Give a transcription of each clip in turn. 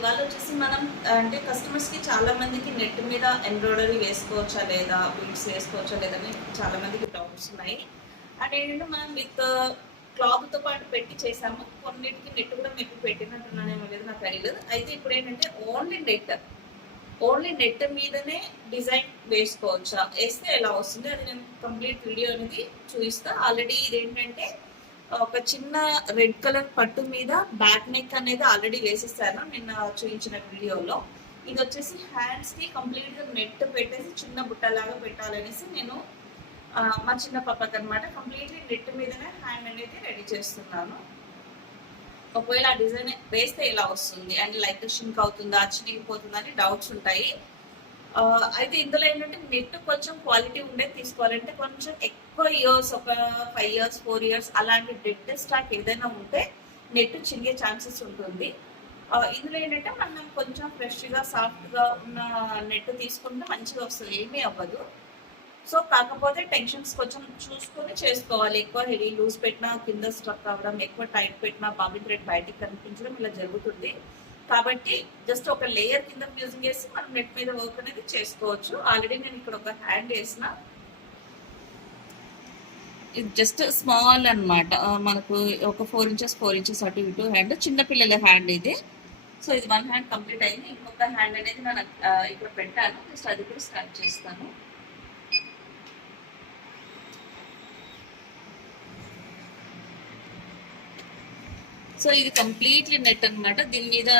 ఇవాళ వచ్చేసి మనం అంటే కస్టమర్స్కి చాలా మందికి నెట్ మీద ఎంబ్రాయిడరీ వేసుకోవచ్చా లేదా, బీడ్స్ వేసుకోవచ్చా లేదా అని చాలా మందికి డౌట్స్ ఉన్నాయి. అండ్ ఏంటంటే మనం విత్ క్లాత్తో పాటు పెట్టి చేసాము. కొన్నిటికి నెట్ కూడా మీకు పెట్టినట్టున్నానేమో లేదు, నాకు తెలియదు. అయితే ఇప్పుడు ఏంటంటే ఓన్లీ నెట్ మీదనే డిజైన్ వేసుకోవచ్చా, వేస్తే ఎలా వస్తుంది అది నేను కంప్లీట్ వీడియో అనేది చూపిస్తా. ఆల్రెడీ ఇదేంటంటే ఒక చిన్న రెడ్ కలర్ పట్టు మీద బ్యాక్ నెక్ అనేది ఆల్రెడీ వేసేసాను నిన్న చూపించిన వీడియోలో. ఇది వచ్చేసి హ్యాండ్స్ కి కంప్లీట్ గా నెట్ పెట్టేసి చిన్న బుట్టలాగా పెట్టాలనేసి నేను మా చిన్న పాపకి అనమాట కంప్లీట్లీ నెట్ మీదనే హ్యాండ్ అనేది రెడీ చేస్తున్నాను. ఒకవేళ ఆ డిజైన్ వేస్తే ఎలా వస్తుంది అండ్ లైక్ షింక్ అవుతుందా, చినిగిపోతుందా అని డౌట్స్ ఉంటాయి. అయితే ఇందులో ఏంటంటే నెట్ కొంచెం క్వాలిటీ ఉండేది తీసుకోవాలంటే కొంచెం ఎక్కువ ఇయర్స్, ఒక 5 years 4 years అలాంటి డెడ్ స్టాక్ ఏదైనా ఉంటే నెట్ చినిగే ఛాన్సెస్ ఉంటుంది. ఇందులో ఏంటంటే మనం కొంచెం ఫ్రెష్గా సాఫ్ట్గా ఉన్న నెట్ తీసుకుంటే మంచిగా వస్తుంది, ఏమీ అవ్వదు. సో కాకపోతే టెన్షన్స్ కొంచెం చూసుకొని చేసుకోవాలి. ఎక్కువ హెవీ లూజ్ పెట్టినా కింద స్ట్రక్ అవ్వడం, ఎక్కువ టైట్ పెట్టినా బాబీ థ్రెడ్ బయటికి కనిపించడం ఇలా జరుగుతుంది. కాబట్టి జస్ట్ ఒక లేయర్ కింద యూజింగ్ చేసి మనం నెట్ మీద వర్క్ అనేది చేసుకోవచ్చు. ఆల్రెడీ నేను ఇక్కడ ఒక హ్యాండ్ వేసిన, ఇది జస్ట్ స్మాల్ అనమాట. మనకు ఒక 4 inches అటు ఇటు హ్యాండ్, చిన్నపిల్లల హ్యాండ్ ఇది. సో ఇది 1 hand కంప్లీట్ అయింది. ఇంకొక హ్యాండ్ అనేది నేను ఇక్కడ పెట్టాను, జస్ట్ అది కూడా స్టార్ట్ చేస్తాను. సో ఇది కంప్లీట్లీ నెట్ అనమాట. దీని మీద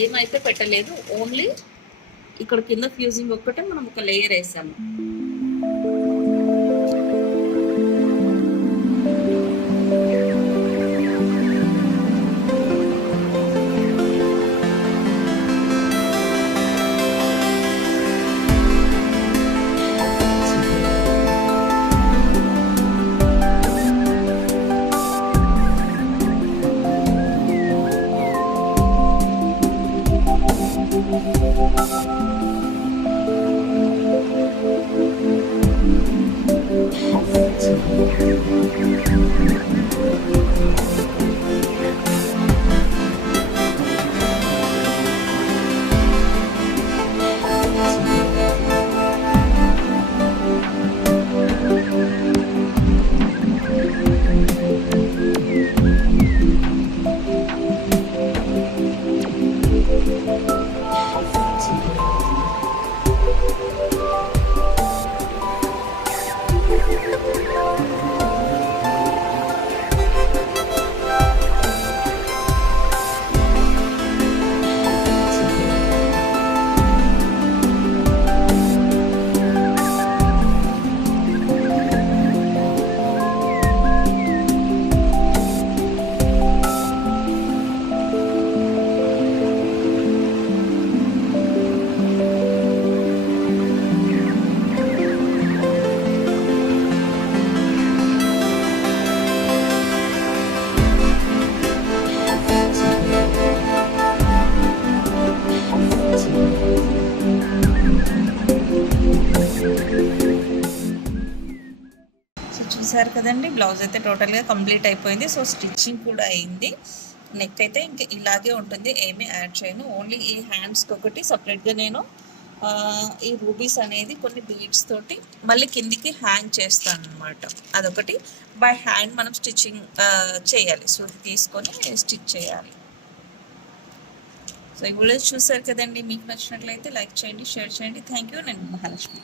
ఏమైతే పెట్టలేదు, ఓన్లీ ఇక్కడ కింద ఫ్యూజింగ్ ఒక్కటే మనం ఒక లేయర్ వేసాము. చూసారు కదండి, బ్లౌజ్ అయితే టోటల్గా కంప్లీట్ అయిపోయింది. సో స్టిచ్చింగ్ కూడా అయింది. నెక్ అయితే ఇంకా ఇలాగే ఉంటుంది, ఏమీ యాడ్ చేయను. ఓన్లీ ఈ హ్యాండ్స్కి ఒకటి సపరేట్గా నేను ఈ రూబీస్ అనేది కొన్ని బీడ్స్ తోటి మళ్ళీ కిందికి హ్యాంగ్ చేస్తాను అనమాట. అదొకటి బై హ్యాండ్ మనం స్టిచ్చింగ్ చేయాలి. సో తీసుకొని స్టిచ్ చేయాలి. సో ఈ వీడియో చూసారు కదండి, మీకు నచ్చినట్లయితే లైక్ చేయండి, షేర్ చేయండి. Thank you. నేను మహాలక్ష్మి.